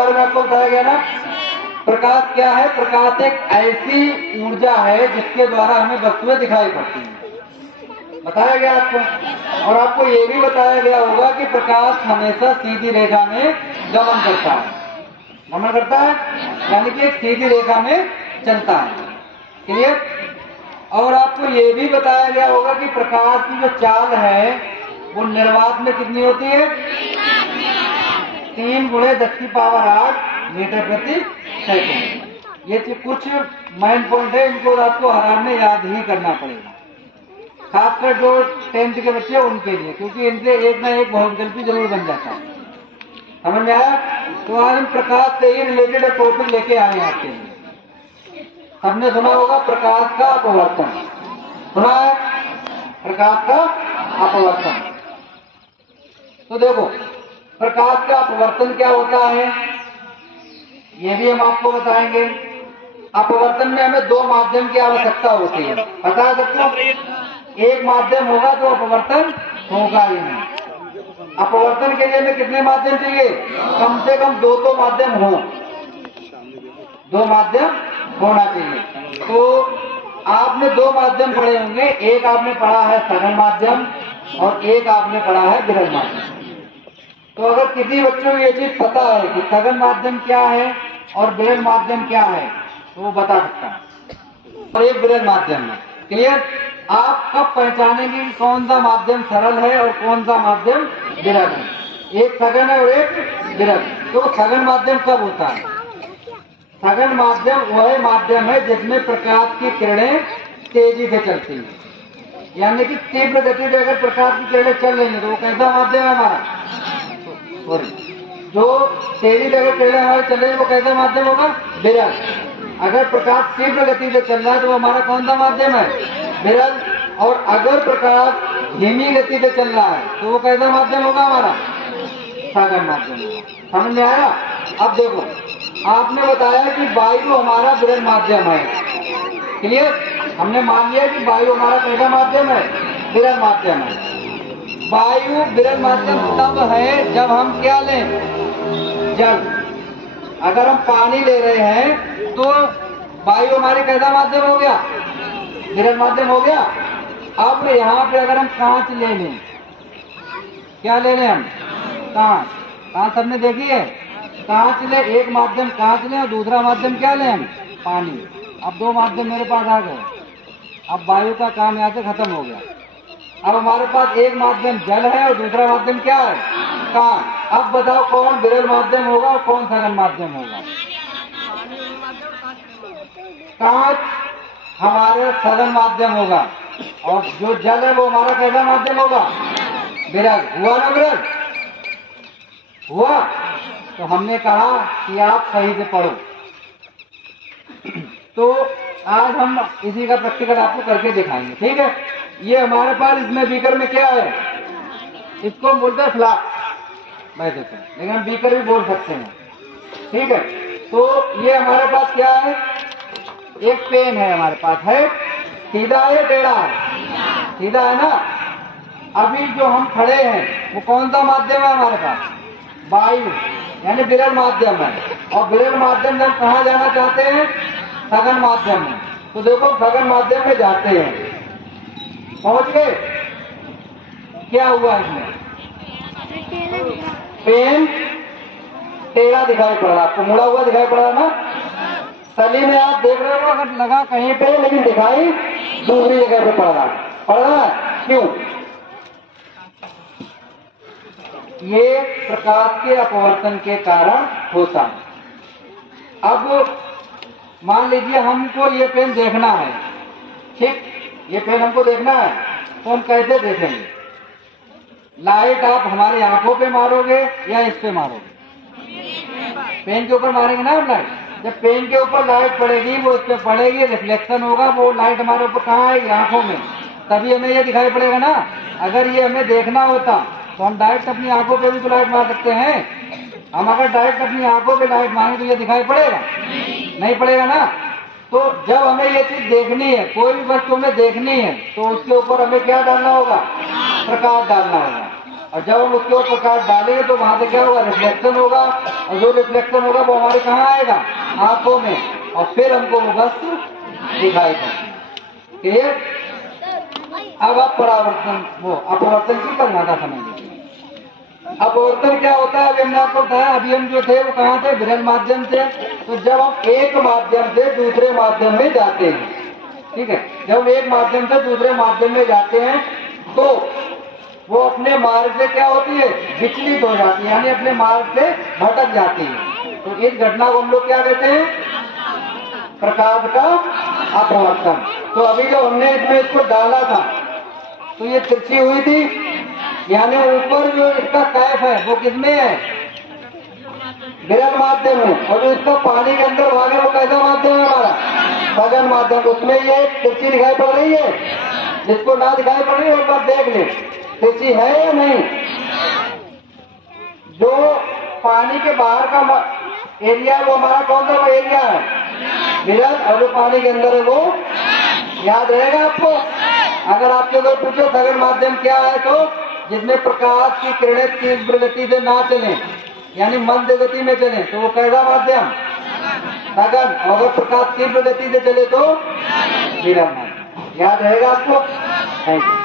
में आपको बताया गया ना, प्रकाश क्या है? प्रकाश एक ऐसी ऊर्जा है जिसके द्वारा हमें वस्तुएं दिखाई पड़ती हैं, बताया गया आपको। और आपको ये भी बताया गया होगा कि प्रकाश हमेशा सीधी रेखा में गमन करता है, गमन करता है, यानी कि एक सीधी रेखा में चलता है। क्लियर? और आपको ये भी बताया गया होगा कि प्रकाश की जो चाल है वो निर्वात में कितनी होती है? 3 × 10⁸ मीटर प्रति सेकंड। ये कुछ मेन पॉइंट है, इनको आपको आराम में याद ही करना पड़ेगा, खासकर जो 10th के बच्चे उनके लिए, क्योंकि इनसे एक ना एक बहुविकल्पी जरूर बन जाता है। समझ में आया? तो आज हम प्रकाश से ही रिलेटेड टॉपिक लेके आए हैं आपके लिए। सबने सुना होगा प्रकाश का अपवर्तन, सुना है? प्रकाश का अपवर्तन। तो देखो प्रकाश का अपवर्तन क्या होता है ये भी हम आपको बताएंगे। अपवर्तन में हमें 2 माध्यम की आवश्यकता होती है, बता सकते हो? एक माध्यम होगा तो अपवर्तन होगा ही नहीं। अपवर्तन के लिए हमें कितने माध्यम चाहिए? कम से कम 2 तो माध्यम हो, 2 माध्यम होना चाहिए। तो आपने 2 माध्यम पढ़े होंगे, एक आपने पढ़ा है सघन माध्यम और एक आपने पढ़ा है विरल माध्यम। तो अगर किसी बच्चों को ये चीज पता है कि सघन माध्यम क्या है और विरल माध्यम क्या है तो वो बता सकता है, और एक विरल माध्यम है। क्लियर? आप कब पहचानेंगे कि कौन सा माध्यम सरल है और कौन सा माध्यम विरल है? एक सघन है और एक विरल। तो सघन माध्यम कब होता है? सघन माध्यम वह माध्यम है जिसमें प्रकाश की किरणें तेजी से चलती हैं, यानी कि तीव्र गति से अगर प्रकाश की किरणें चल रही है तो वो कैसा माध्यम है हमारा? जो तेजी से अगर किरणें हमारे चल रही है वो कैसा माध्यम होगा? विरल। अगर प्रकाश तीव्र गति से चल रहा है तो हमारा कौन सा माध्यम है? विरल। और अगर प्रकाश धीमी गति से चल रहा है तो वो कैसा माध्यम होगा हमारा? सघन माध्यम होगा। समझ में आया? अब देखो आपने बताया कि वायु हमारा विरल माध्यम है। क्लियर? हमने मान लिया कि वायु हमारा कैसा माध्यम है? विरल माध्यम है। वायु विरल माध्यम तब है जब हम क्या लें? जल। अगर हम पानी ले रहे हैं तो वायु हमारे कैसा माध्यम हो गया? विरल माध्यम हो गया। अब यहाँ पे अगर हम कांच ले लें, क्या ले लें हम? कांच। कांच सबने देखी है? कांच ले, एक माध्यम कांच लें और दूसरा माध्यम क्या लें हम? पानी। अब 2 माध्यम मेरे पास आ गए। अब वायु का काम यहाँ से खत्म हो गया। अब हमारे पास एक माध्यम जल है और दूसरा माध्यम क्या है? कांच। अब बताओ कौन विरल माध्यम होगा और कौन सघन माध्यम होगा? कांच हमारे सघन माध्यम होगा और जो जल है वो हमारा कैसा माध्यम होगा? विरल। हुआ ना विरल? हुआ? तो हमने कहा कि आप सही से पढ़ो। तो आज हम इसी का प्रैक्टिकल आपको करके दिखाएंगे, ठीक है? ये हमारे पास इसमें बीकर में क्या है? इसको बोलते हैं फ्लास्क, वैसे तो, लेकिन हम बीकर भी बोल सकते हैं, ठीक है? तो ये हमारे पास क्या है? एक पेन है हमारे पास, है? सीधा है टेढ़ा है? सीधा है ना? अभी जो हम खड़े हैं वो कौन सा माध्यम है हमारे पास? वायु, यानी विरल माध्यम है। और विरल माध्यम में कहाँ जाना चाहते हैं? सघन माध्यम में। तो देखो सघन माध्यम में जाते हैं, पहुंच गए। क्या हुआ इसमें? पेन टेढ़ा दिखाई पड़ रहा, आपको मुड़ा हुआ दिखाई पड़ रहा ना? तली में आप देख रहे हो अगर लगा कहीं पे, लेकिन दिखाई दूसरी जगह पे पड़ रहा है। क्यों? ये प्रकाश के अपवर्तन के कारण होता है। अब मान लीजिए हमको ये पेन देखना है, ठीक? ये पेन हमको देखना है तो हम कैसे देखेंगे? लाइट आप हमारी आंखों पे मारोगे या इस पे मारोगे? पेन के ऊपर मारेंगे ना हम लाइट। जब पेन के ऊपर लाइट पड़ेगी वो इस पे पड़ेगी, रिफ्लेक्शन होगा, वो लाइट हमारे ऊपर कहाँ आएगी? आंखों में, तभी हमें ये दिखाई पड़ेगा ना। अगर ये हमें देखना होता तो हम डायरेक्ट अपनी आंखों पे भी तो लाइट मार सकते हैं। हम अगर डायरेक्ट अपनी आंखों पे लाइट मारेंगे तो ये दिखाई पड़ेगा? नहीं पड़ेगा ना। तो जब हमें ये चीज देखनी है, कोई भी वस्तु हमें देखनी है, तो उसके ऊपर हमें क्या डालना होगा? प्रकाश डालना होगा। और जब हम उसके ऊपर प्रकाश डालेंगे तो वहां से क्या होगा, रिफ्लेक्शन होगा, और जो रिफ्लेक्शन होगा वो हमारे कहाँ आएगा, आंखों में, और फिर हमको वो वस्तु दिखाई देगी। अब आप परावर्तन वो अपवर्तन की परिभाषा समझ लीजिए। अपवर्तन क्या होता है, अभी हमने आपको बताया, अभी हम जो थे वो कहाँ थे, विरल माध्यम थे। तो जब हम एक माध्यम से दूसरे माध्यम में जाते हैं, ठीक है, जब हम एक माध्यम से दूसरे माध्यम में जाते हैं तो वो अपने मार्ग से क्या होती है, विचलित हो जाती है, यानी अपने मार्ग से भटक जाती है। तो इस घटना को हम लोग क्या कहते हैं, प्रकाश का अपवर्तन। तो अभी जो हमने इसमें इसको डाला था तो ये तिरछी हुई थी, यानी ऊपर जो इसका कैफ है वो किसमें है, विरल माध्यम में, और जो इसका पानी के अंदर भाग है वो कैसा माध्यम है हमारा, सघन माध्यम। उसमें ये तिरछी दिखाई पड़ रही है, जिसको ना दिखाई पड़ रही है एक बार देख ले, तिरछी है या नहीं। जो पानी के बाहर का एरिया है वो हमारा कौन सा एरिया है, विरल, और जो पानी के अंदर है वो, याद रहेगा आपको। अगर आपसे कोई पूछो सघन माध्यम क्या है, तो जिसमें प्रकाश की किरणें तीव्र गति से ना चले, यानी मंद गति में चले, तो वो कैसा माध्यम, सघन। और अगर प्रकाश तीव्र गति से चले तो विरल माध्यम। याद रहेगा आपको। Thank you.